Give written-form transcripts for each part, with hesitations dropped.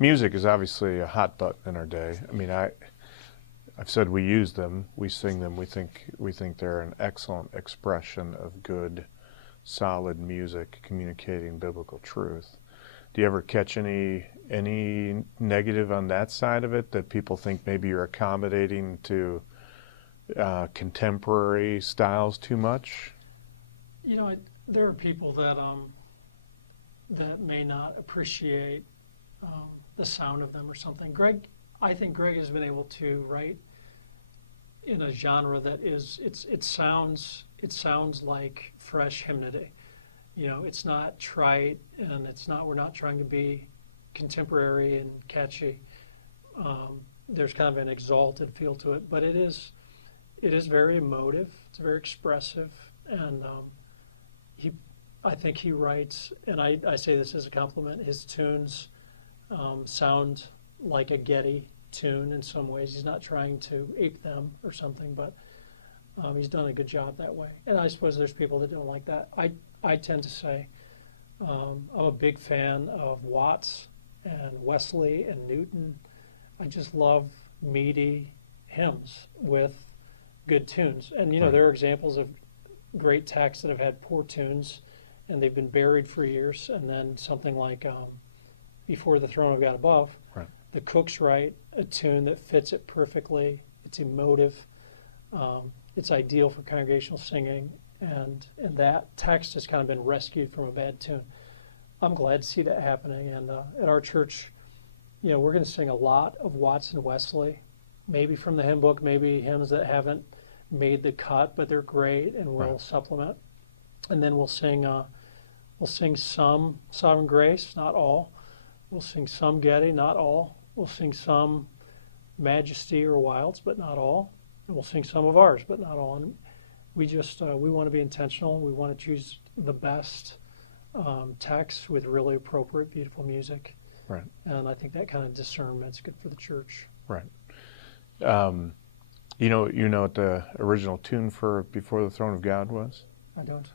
Music is obviously a hot button in our day. I mean, I've said we use them, we sing them. We think they're an excellent expression of good, solid music communicating biblical truth. Do you ever catch any negative on that side of it, that people think maybe you're accommodating to contemporary styles too much? You know, there are people that may not appreciate the sound of them or something. I think Greg has been able to write in a genre that it sounds like fresh hymnody. You know, it's not trite, and we're not trying to be contemporary and catchy. There's kind of an exalted feel to it, but it is very emotive. It's very expressive, and I think he writes, and I say this as a compliment, his tunes sound like a Getty tune in some ways. He's not trying to ape them or something, but he's done a good job that way. And I suppose there's people that don't like that. I tend to say I'm a big fan of Watts and Wesley and Newton. I just love meaty hymns with good tunes. And, you know, there are examples of great texts that have had poor tunes, and they've been buried for years. And then something like Before the Throne of God Above, the Cooks write a tune that fits it perfectly. It's emotive. It's ideal for congregational singing. And that text has kind of been rescued from a bad tune. I'm glad to see that happening. And at our church, you know, we're going to sing a lot of Watts and Wesley, maybe from the hymn book, maybe hymns that haven't made the cut, but they're great, and we'll supplement. And then we'll sing some Sovereign Grace, not all. We'll sing some Getty, not all. We'll sing some Majesty or Wilds, but not all. And we'll sing some of ours, but not all. And we just we want to be intentional. We want to choose the best texts with really appropriate, beautiful music. Right. And I think that kind of discernment's good for the church. Right. You know what the original tune for Before the Throne of God was? I don't.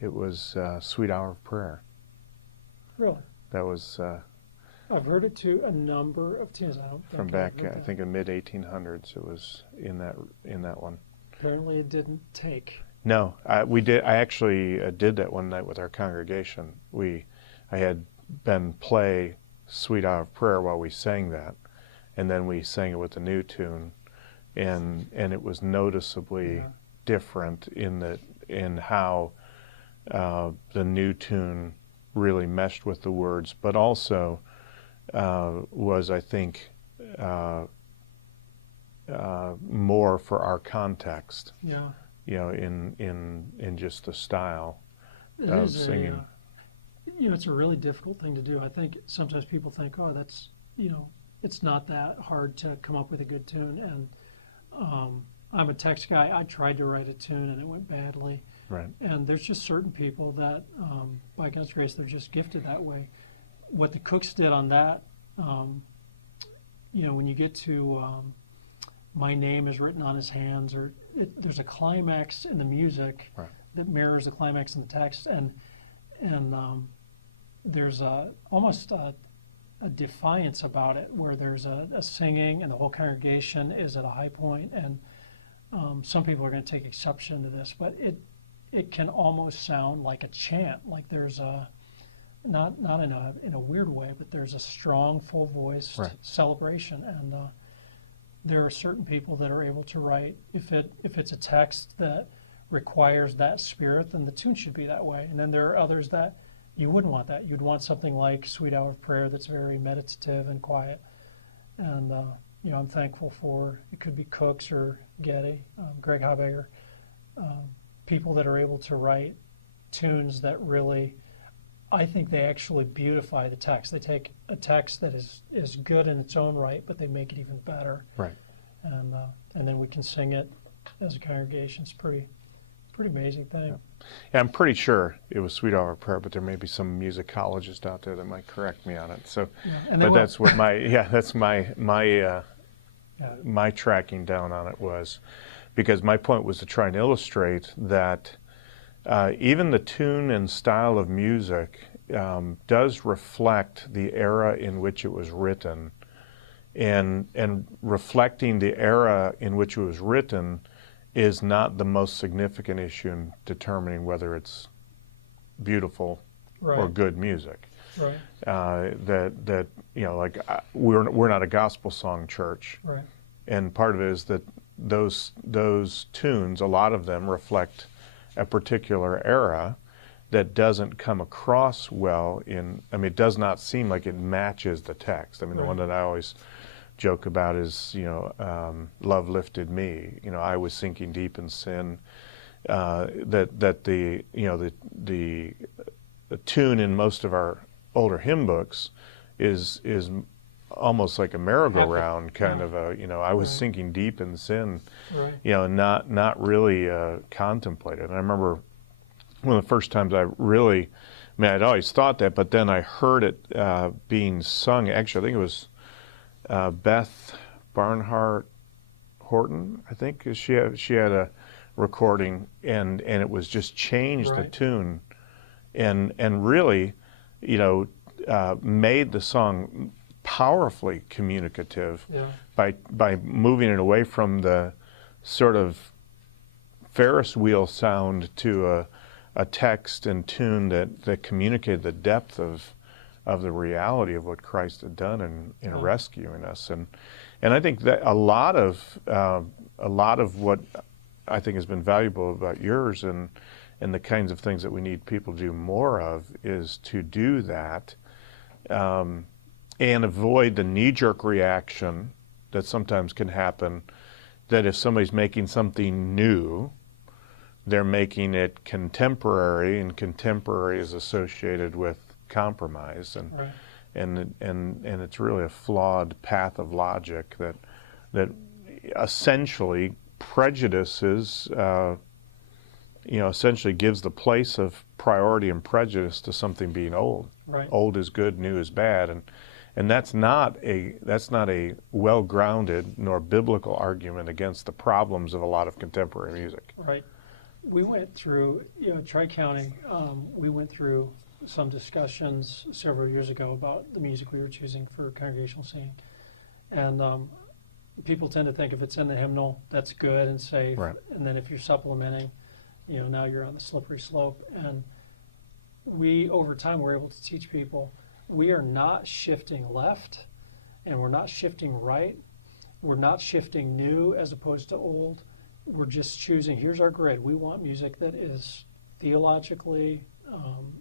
It was Sweet Hour of Prayer. Really? That was I've heard it to a number of tunes. I don't from back, I think, in mid-1800s. It was in that one. Apparently, it didn't take. No, we did. I actually did that one night with our congregation. I had Ben play Sweet Hour of Prayer while we sang that, and then we sang it with the new tune, and it was noticeably different in how the new tune really meshed with the words, but also was, I think, more for our context. Yeah. You know, in just the style It of is singing. You know, it's a really difficult thing to do. I think sometimes people think, oh, that's, you know, it's not that hard to come up with a good tune. And I'm a text guy. I tried to write a tune and it went badly. Right. And there's just certain people that, by God's grace, they're just gifted that way. What the Cooks did on that, you know, when you get to My Name is Written on His Hands, or there's a climax in the music that mirrors the climax in the text, and there's almost a defiance about it, where there's a singing and the whole congregation is at a high point, and some people are going to take exception to this, but it can almost sound like a chant, like there's a not in a weird way, but there's a strong, full voiced celebration, and there are certain people that are able to write, if it's a text that requires that spirit, then the tune should be that way. And then there are others that you wouldn't want that. You'd want something like Sweet Hour of Prayer that's very meditative and quiet. And you know, I'm thankful for, it could be Cooks or Getty, Greg Habeger, people that are able to write tunes that really, I think they actually beautify the text. They take a text that is good in its own right, but they make it even better. Right. And then we can sing it as a congregation. It's pretty amazing thing. Yeah, I'm pretty sure it was Sweet Hour of Prayer, but there may be some musicologist out there that might correct me on it. So, but that's what my tracking down on it was, because my point was to try and illustrate that even the tune and style of music does reflect the era in which it was written, and reflecting the era in which it was written is not the most significant issue in determining whether it's beautiful or good music. Right. That like we're not a gospel song church, Right. and part of it is that those tunes, a lot of them reflect a particular era that doesn't come across well it does not seem like it matches the text. I mean, the one that I always joke about is, love lifted me. I was sinking deep in sin. That the tune in most of our older hymn books is almost like a merry-go-round kind of I was sinking deep in sin, not really contemplated. And I remember one of the first times I'd always thought that, but then I heard it being sung. Actually, I think it was Beth Barnhart Horton. I think she had a recording, and it was just changed the tune, and really, made the song powerfully communicative by moving it away from the sort of Ferris wheel sound to a text and tune that communicated the depth of the reality of what Christ had done in rescuing us, and I think that a lot of what I think has been valuable about yours and the kinds of things that we need people to do more of is to do that, and avoid the knee-jerk reaction that sometimes can happen, that if somebody's making something new, they're making it contemporary, and contemporary is associated with compromise, and it's really a flawed path of logic that essentially prejudices, essentially gives the place of priority and prejudice to something being old. Right. Old is good, new is bad, and that's not a well-grounded nor biblical argument against the problems of a lot of contemporary music. Right. We went through, Tri-County, we went through some discussions several years ago about the music we were choosing for congregational singing. And people tend to think if it's in the hymnal, that's good and safe. Right. And then if you're supplementing, now you're on the slippery slope. And we, over time, were able to teach people we are not shifting left and we're not shifting right. We're not shifting new as opposed to old. We're just choosing, here's our grid. We want music that is theologically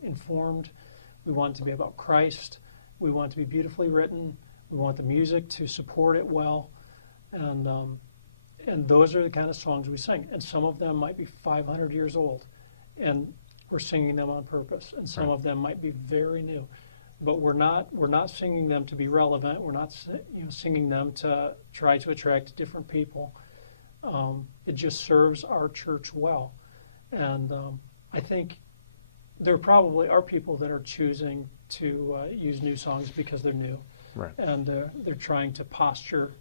informed. We want it to be about Christ. We want it to be beautifully written. We want the music to support it well. And those are the kind of songs we sing. And some of them might be 500 years old, and we're singing them on purpose. And some of them might be very new. But we're not singing them to be relevant. We're not singing them to try to attract different people. It just serves our church well. And I think there probably are people that are choosing to use new songs because they're new. Right. And they're trying to posture,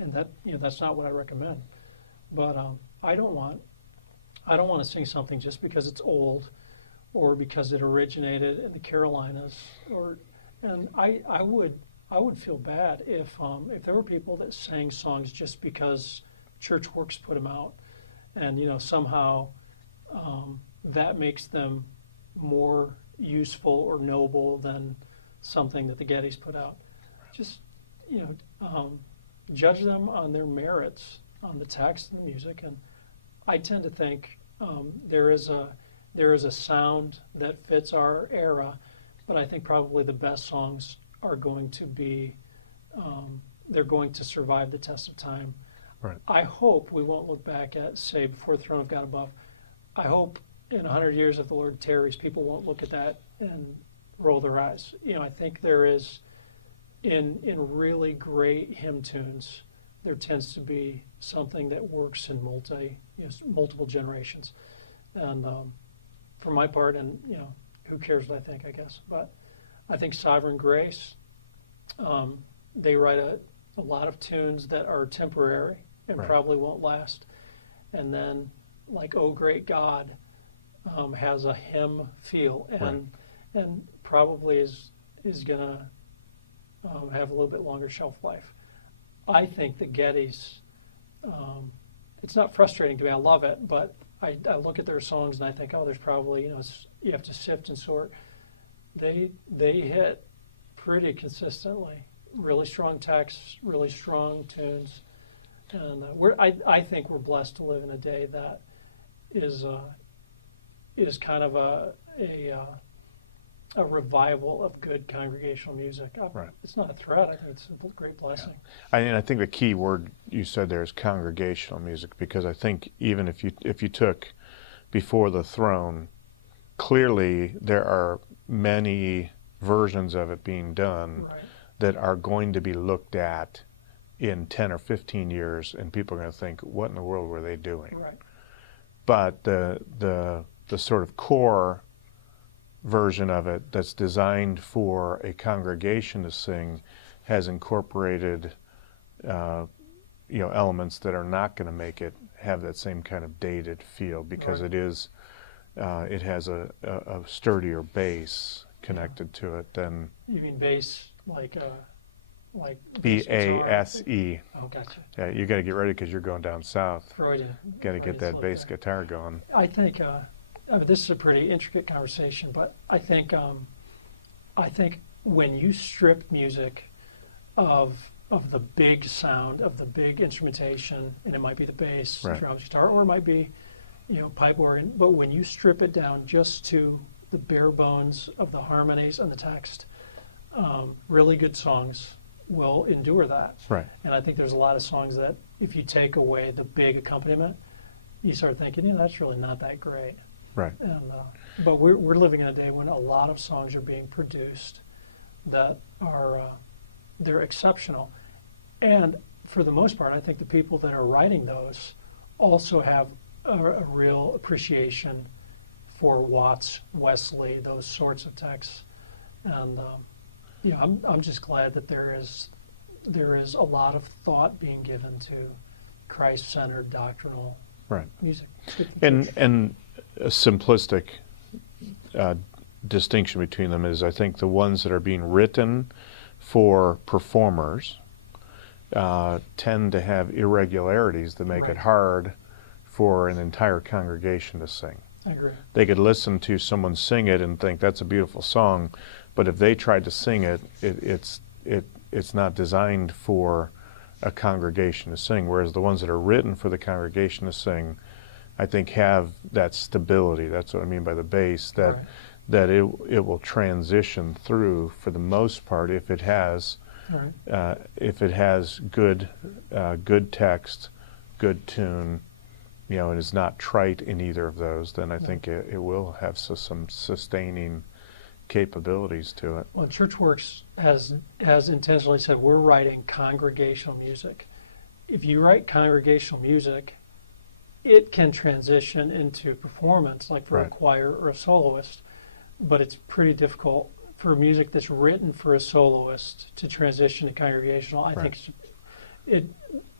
and that's not what I recommend. But I don't want to sing something just because it's old, or because it originated in the Carolinas, and I would feel bad if there were people that sang songs just because Church Works put them out, and somehow that makes them more useful or noble than something that the Gettys put out. Just judge them on their merits, on the text and the music. And I tend to think there is a sound that fits our era, but I think probably the best songs are going to be they're going to survive the test of time. Right. I hope we won't look back at, say, Before the Throne of God Above. I hope in 100 years, if the Lord tarries, people won't look at that and roll their eyes. I think there is, in really great hymn tunes, there tends to be something that works in multiple generations. And for my part, and who cares what I think, I guess. But I think Sovereign Grace, they write a lot of tunes that are temporary and probably won't last. And then, like "Oh Great God," has a hymn feel, and probably is going to have a little bit longer shelf life. I think the Gettys, it's not frustrating to me. I love it, but I look at their songs and I think, oh, there's probably, you have to sift and sort. They hit pretty consistently. Really strong texts, really strong tunes, and I think we're blessed to live in a day that is kind of a revival of good congregational music. Right. It's not a threat. I think it's a great blessing. Yeah. I think the key word you said there is congregational music, because I think even if you took Before the Throne, clearly there are many versions of it being done Right. that are going to be looked at in 10 or 15 years, and people are going to think, what in the world were they doing? Right. But the sort of core version of it that's designed for a congregation to sing has incorporated elements that are not going to make it have that same kind of dated feel, because Right. it has a sturdier base connected to it than You mean bass like B-A-S-E. Oh, gotcha. Yeah, you got to get ready because you're going down south. Freudian. Got to get that bass guitar going. I think this is a pretty intricate conversation, but I think when you strip music of the big sound, of the big instrumentation, and it might be the bass, Right. drums, guitar, or it might be pipe organ, but when you strip it down just to the bare bones of the harmonies and the text, really good songs will endure that. Right. And I think there's a lot of songs that if you take away the big accompaniment, you start thinking, that's really not that great. Right. And but we're living in a day when a lot of songs are being produced that are they're exceptional, and for the most part, I think the people that are writing those also have a real appreciation for Watts, Wesley, those sorts of texts, and I'm just glad that there is a lot of thought being given to Christ-centered doctrinal Right. music. And a simplistic distinction between them is, I think the ones that are being written for performers tend to have irregularities that make Right. it hard for an entire congregation to sing. I agree. They could listen to someone sing it and think that's a beautiful song, but if they tried to sing it, it's not designed for a congregation to sing. Whereas the ones that are written for the congregation to sing, I think, have that stability. That's what I mean by the bass. That Right. that it will transition through for the most part if it has Right. good text, good tune, and is not trite in either of those, then I think it will have some sustaining capabilities to it. Well, ChurchWorks has intentionally said we're writing congregational music. If you write congregational music, it can transition into performance, like for a Right. choir or a soloist, but it's pretty difficult for music that's written for a soloist to transition to congregational. I Right. think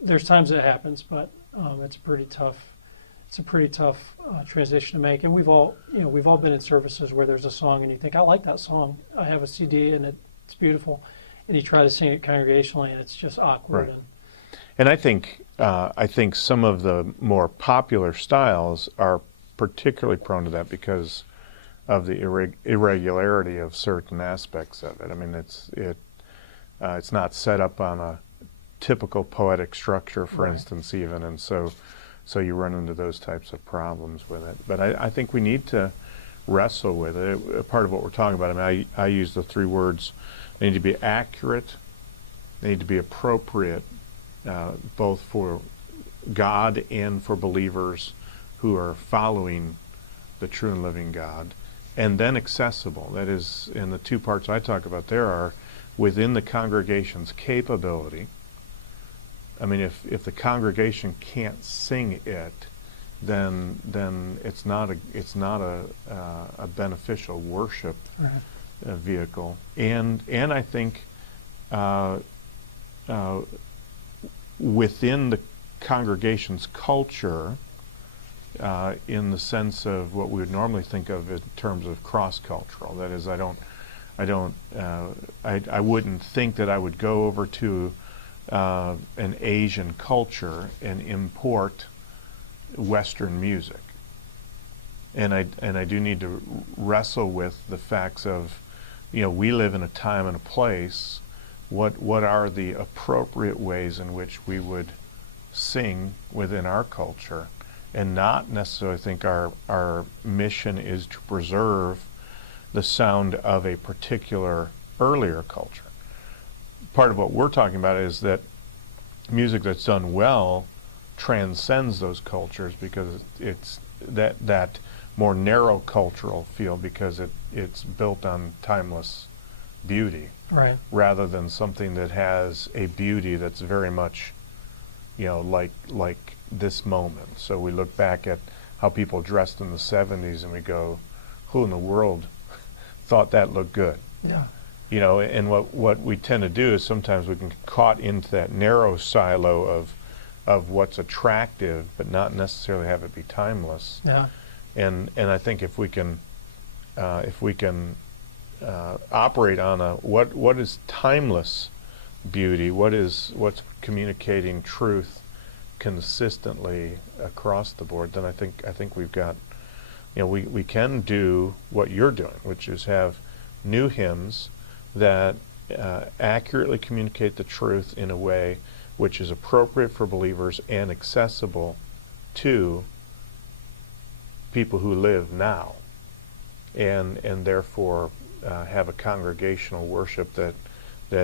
there's times it happens, but it's a pretty tough. It's a pretty tough transition to make, and we've all been in services where there's a song and you think, I like that song. I have a CD and it's beautiful, and you try to sing it congregationally and it's just awkward. Right. And I think some of the more popular styles are particularly prone to that because of the irregularity of certain aspects of it. I mean, it's not set up on a typical poetic structure, for Right. instance, even, and so you run into those types of problems with it. But I think we need to wrestle with it. Part of what we're talking about, I mean, I use the three words: they need to be accurate, they need to be appropriate, both for God and for believers who are following the true and living God, and then accessible. That is, in the two parts I talk about, there are within the congregation's capability. I mean, if the congregation can't sing it, then it's not a beneficial worship Right. vehicle. And I think within the congregation's culture, in the sense of what we would normally think of in terms of cross-cultural. That is, I wouldn't think that I would go over to an Asian culture and import Western music. And I do need to wrestle with the facts of, we live in a time and a place. What are the appropriate ways in which we would sing within our culture, and not necessarily think our mission is to preserve the sound of a particular earlier culture. Part of what we're talking about is that music that's done well transcends those cultures, because it's that more narrow cultural feel, because it's built on timeless beauty, Right. rather than something that has a beauty that's very much, like this moment. So we look back at how people dressed in the 70s and we go, who in the world thought that looked good? Yeah. And what we tend to do is sometimes we can get caught into that narrow silo of what's attractive, but not necessarily have it be timeless. Yeah. And I think if we can operate on what is timeless beauty, what's communicating truth consistently across the board, then I think we've got, we can do what you're doing, which is have new hymns that accurately communicate the truth in a way which is appropriate for believers and accessible to people who live now, and therefore have a congregational worship that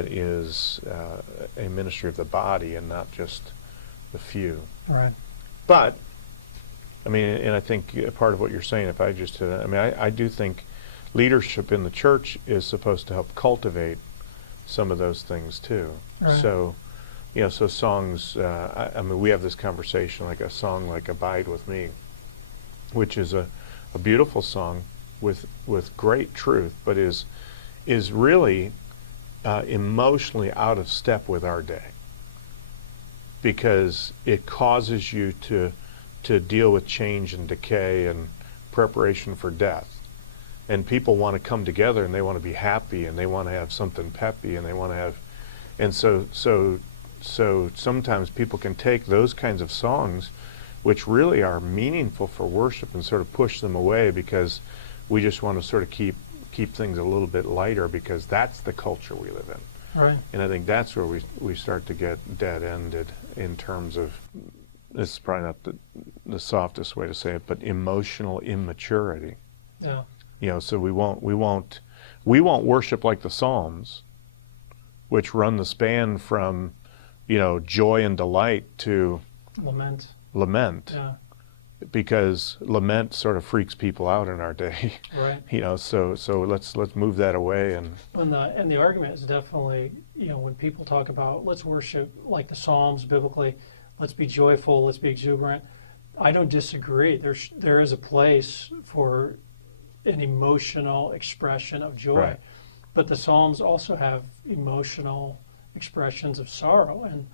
is a ministry of the body and not just the few. Right. But and I think part of what you're saying, if I just I do think leadership in the church is supposed to help cultivate some of those things too. Right. So so songs, we have this conversation, like a song like Abide With Me, which is a beautiful song with great truth, but is really emotionally out of step with our day, because it causes you to deal with change and decay and preparation for death. And people want to come together and they want to be happy and they want to have something peppy and they want to have, and so sometimes people can take those kinds of songs, which really are meaningful for worship, and sort of push them away because we just want to sort of keep things a little bit lighter, because that's the culture we live in. Right. And I think that's where we start to get dead-ended in terms of, this is probably not the softest way to say it, but emotional immaturity. Yeah. So we won't worship like the Psalms, which run the span from, joy and delight to lament. Yeah. Because lament sort of freaks people out in our day. Right. So let's move that away. And the argument is definitely, when people talk about let's worship like the Psalms biblically, let's be joyful, let's be exuberant, I don't disagree. There is a place for an emotional expression of joy. Right. But the Psalms also have emotional expressions of sorrow. And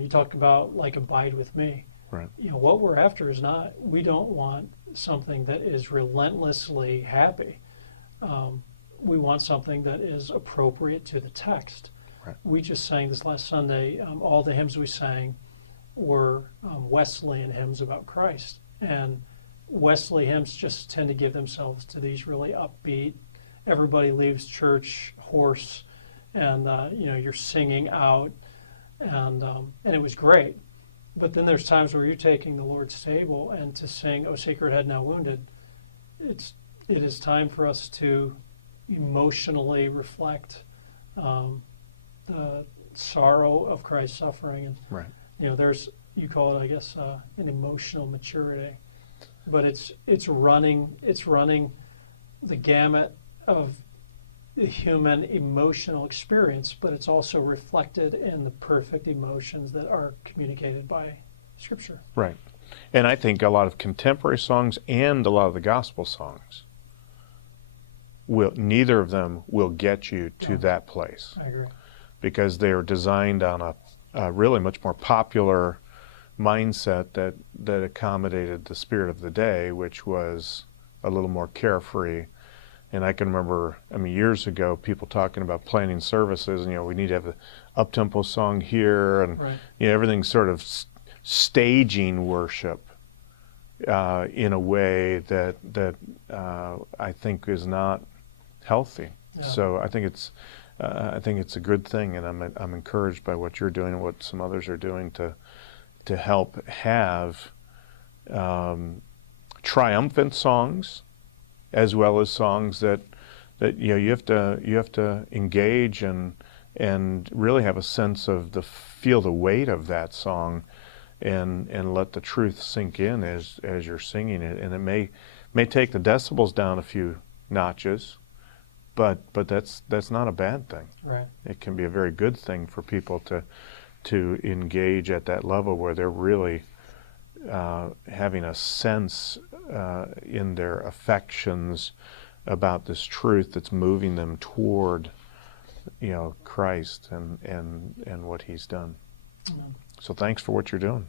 you talk about like Abide With Me. Right. What we're after is not, we don't want something that is relentlessly happy. We want something that is appropriate to the text. Right. We just sang this last Sunday, all the hymns we sang were Wesleyan hymns about Christ. And Wesley hymns just tend to give themselves to these really upbeat, everybody leaves church hoarse, and you're singing out, and it was great. But then there's times where you're taking the Lord's table, and to sing "O Sacred Head Now Wounded," it is time for us to emotionally reflect the sorrow of Christ's suffering. And right. there's, you call it, I guess, an emotional maturity, but it's running the gamut of the human emotional experience, but it's also reflected in the perfect emotions that are communicated by Scripture. Right. And I think a lot of contemporary songs and a lot of the gospel songs, neither of them will get you to that place. I agree. Because they are designed on a really much more popular mindset that accommodated the spirit of the day, which was a little more carefree. And I can remember, years ago, people talking about planning services, and we need to have an up-tempo song here, and Right. Everything's sort of staging worship in a way that I think is not healthy. Yeah. So I think it's a good thing, and I'm encouraged by what you're doing and what some others are doing to help have triumphant songs, as well as songs that you have to engage and really have a sense of feel the weight of that song, and let the truth sink in as you're singing it. And it may take the decibels down a few notches, but that's not a bad thing. Right. It can be a very good thing for people to engage at that level where they're really having a sense in their affections about this truth that's moving them toward Christ and what He's done. Amen. So thanks for what you're doing.